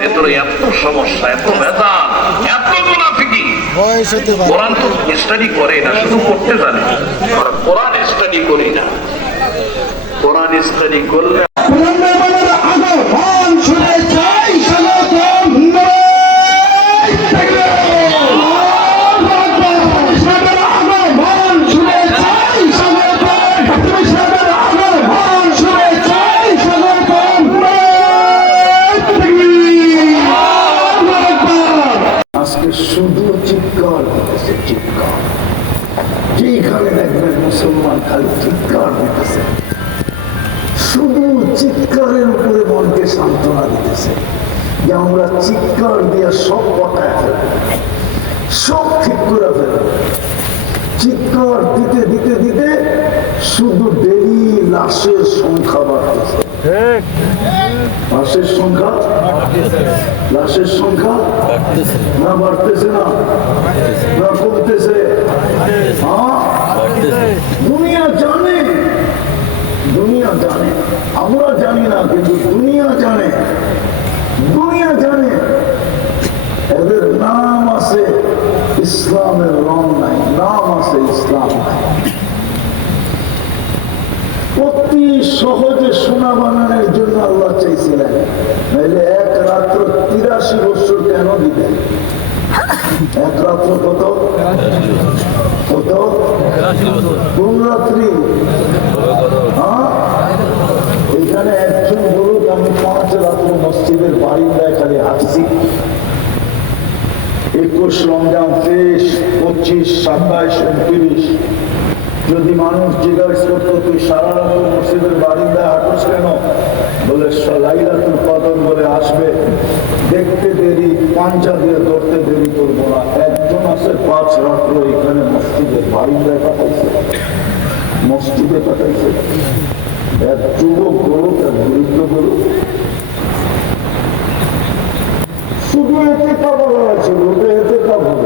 ভেতরে এত সমস্যা, এত ভেজাল, এত মুনাফিকি। কোরআন তো স্টাডি করে না, শুধু পড়তে জানে। কোরআন স্টাডি করি না। কোরআন স্টাডি করলে শুধু চিৎকার দিতেছে, চিৎকার। যেখানে দেখবেন মুসলমান খালি চিৎকার দিতেছে, শুধু চিৎকারের উপরে মনকে সান্ত্বনা দিতেছে যে আমরা চিৎকার দিয়ে সব পটায় ফেলব, সব ঠিক করে ফেলব। চিৎকার দিতে দিতে দিতে শুধু ডেলি লাশের সংখ্যা বাড়তেছে। লাশের সংখ্যা, লাশের সংখ্যা না বাড়তেছে, না না কমতেছে। দুনিয়া জানে, দুনিয়া জানে, আমরা জানি না, কিন্তু দুনিয়া জানে। দুনিয়া জানে এদের নাম আছে, ইসলামের রং নাই, নাম আছে ইসলাম নাই। অতি সহজে সোনা বানানোর জন্য আল্লাহ চাইছিলেন, নাহলে এক রাত্র 83 বছর কেন দিবেন? এক রাত্র কত কত কোন রাত্রি? এখানে একজন বলুক আমি 5 রাত্র মসজিদের বারিন্দায় খালি হাঁটছি। 21 রমজান, 23, 25, 27, 29 যদি মানুষ জিজ্ঞাসা করতো তুই সারা রাত মসজিদের বারিন্দায় হাঁটুস কেন? বলে লাইলাতুল কদর বলে আসবে, দেখতে দেরি, পাঞ্জা দিয়ে ধরতে দেরি করবো না। একজন আছে 5 রাত্র এখানে মসজিদের বারিন্দায় পাঠাইছে, মসজিদে পাঠাইছে। এক যুবক বলুক, এক বৃদ্ধ বলুক, শুধু এতে কাপড় আছে, ওটা এতে কাপড়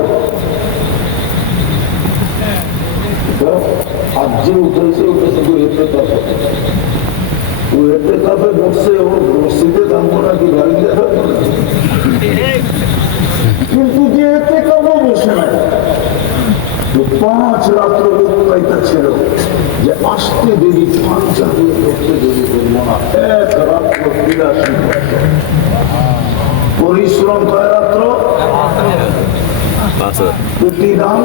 আজ যে উঠেছে ওটা শুধু এতে কাপড়। ও এতে কাপে বসছে, ও মসজিদে থাকবো নাকি গাড়ি দেখা, কিন্তু যে এতে কাপড় বসে না, 5 রাত্র পাইতা ছিল যে আসতে দেরি, পাঞ্জা দিয়ে ধরতে দেরি করবো না। এক রাত্র 83 পরিশ্রম, কয় রাত্র? প্রতি দাম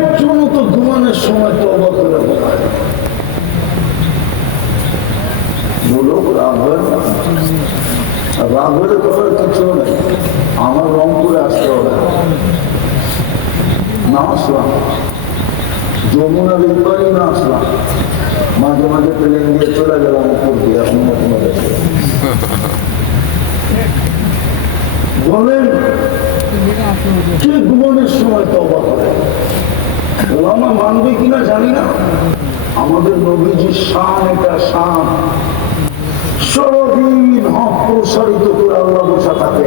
একজন তো ঘুমানোর সময় তো অবাক করে বলায় লোক রাগবেন, রাগবের করার কিছু নেই। আমার রংপুরে আসতে হবে না, আসলাম যমুনা বিলবাড়ি না, আসলাম মাঝে মাঝে প্লেন দিয়ে চলে গেলাম উপর দিয়ে। অন্য কোনো দেশে বলেন কে ঘুমানোর সময় তওবা করে? ওলামা মানবে কিনা জানি না, আমাদের নবীজির শান, এটা শান। সারাদিন হক প্রসারিত করে আল্লাহ বসা থাকে।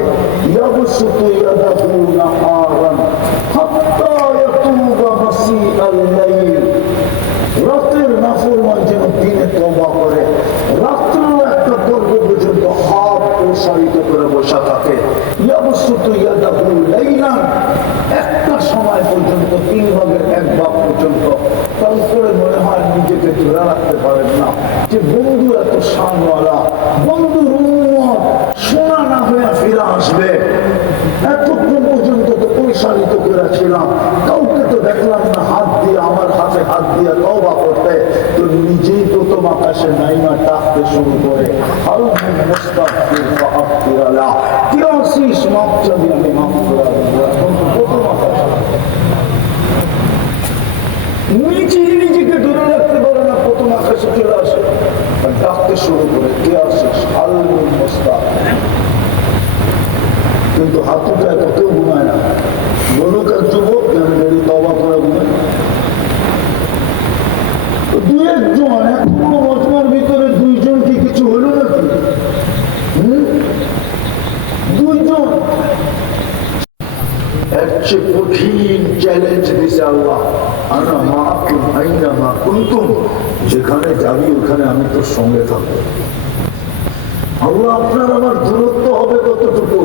ইয়াবসুতু ইয়াদাহু নাহারান হাত্তা ইয়াতুবা মাসিআল লাইল। রাতের নাফরমান যেন দিনে তওবা করে, রাত্রেও একটা পর্ব পর্যন্ত হাত প্রসারিত করে বসা থাকে। ইয়াবসুতু ইয়াদাহু লাইলান, একটা সময় পর্যন্ত 3 ভাগের 1 ভাগ পর্যন্ত। তারপরে মনে হয় নিজেকে ধরে রাখতে পারেন না যে বন্ধু এত শানওয়ালা, বন্ধুর উম্মত সোনা না হয়ে ফিরে আসবে। এতক্ষণ পর্যন্ত তো প্রসারিত করেছিলাম, কাউকে তো দেখলাম না হাত দিয়ে, আমার হাতে হাত দিয়ে তওবা করতে। তো নিজেই প্রথম আকাশে নাইমা ডাকতে শুরু করে, মুস্তাগফির ফাগফির লাহ, কি আসিস মাফ চাবি, আমি মাফ করে দেব। প্রথম আকাশে নিজেই নিজেকে ধরে রাখতে পারে না, প্রথম আকাশে চলে আসে আর ডাকতে শুরু করে, কে আসিস? আল্লাহ মুস্তাক। কিন্তু হাত উঠায় তো কেউ ঘুমায় না। বলুক এক যুবক, আমি বেরি তওবা করে ঘুমাই। 2-1 জন, এক পুরো মজমার ভিতরে 2 জন কি কিছু হলো নাকি? 2 জন। এক চেয়ে কঠিন চ্যালেঞ্জ দিছে আল্লাহ আনা মাআকুম আইনামা কুনতুম, যেখানে যাবি ওখানে আমি তোর সঙ্গে থাকবো। আল্লাহ আপনার আমার দূরত্ব হবে কতটুকু?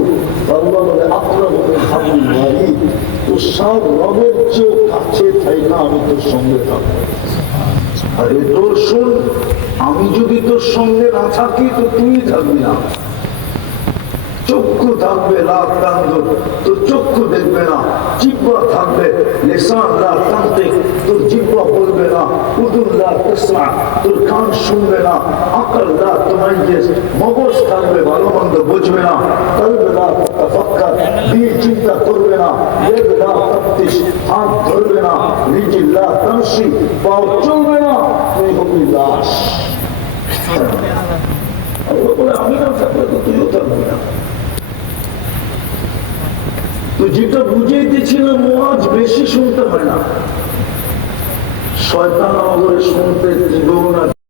আল্লাহ বলে আপনার হাবুল ওয়ারিদ, তো সব রবের চেয়েও কাছে থাই না, আমি তোর সঙ্গে থাকবো। আরে তোর শোন, আমি যদি তোর সঙ্গে না থাকি তো তুই থাকবি না। চক্ষু থাকবে লাভ কান্দ, তোর চক্ষু দেখবে না। জিহ্বা থাকবে, লিসান লা তানতিক, তোর জিহ্বা বলবে না। উযুন লা তাসমা, তোর কান শুনবে না। আকল লা তুমাইয়িজ, মগজ থাকবে ভালো মন্দ বুঝবে না। কলব লা তাফাক্কার, দিল চিন্তা করবে না। ইয়েদ লা তাফতিশ, হাত ধরবে না। রিজিল লা তামশি, পাও চলবে না। তুই হবি লাশ। আল্লাহ বলে আমি না থাকলে তো তুইও থাকবি না। তো যেটা বুঝাইতেছিলাম ওয়াজ বেশি শুনতে হয় না, শয়তান আমাদের শুনতে দিবেও না।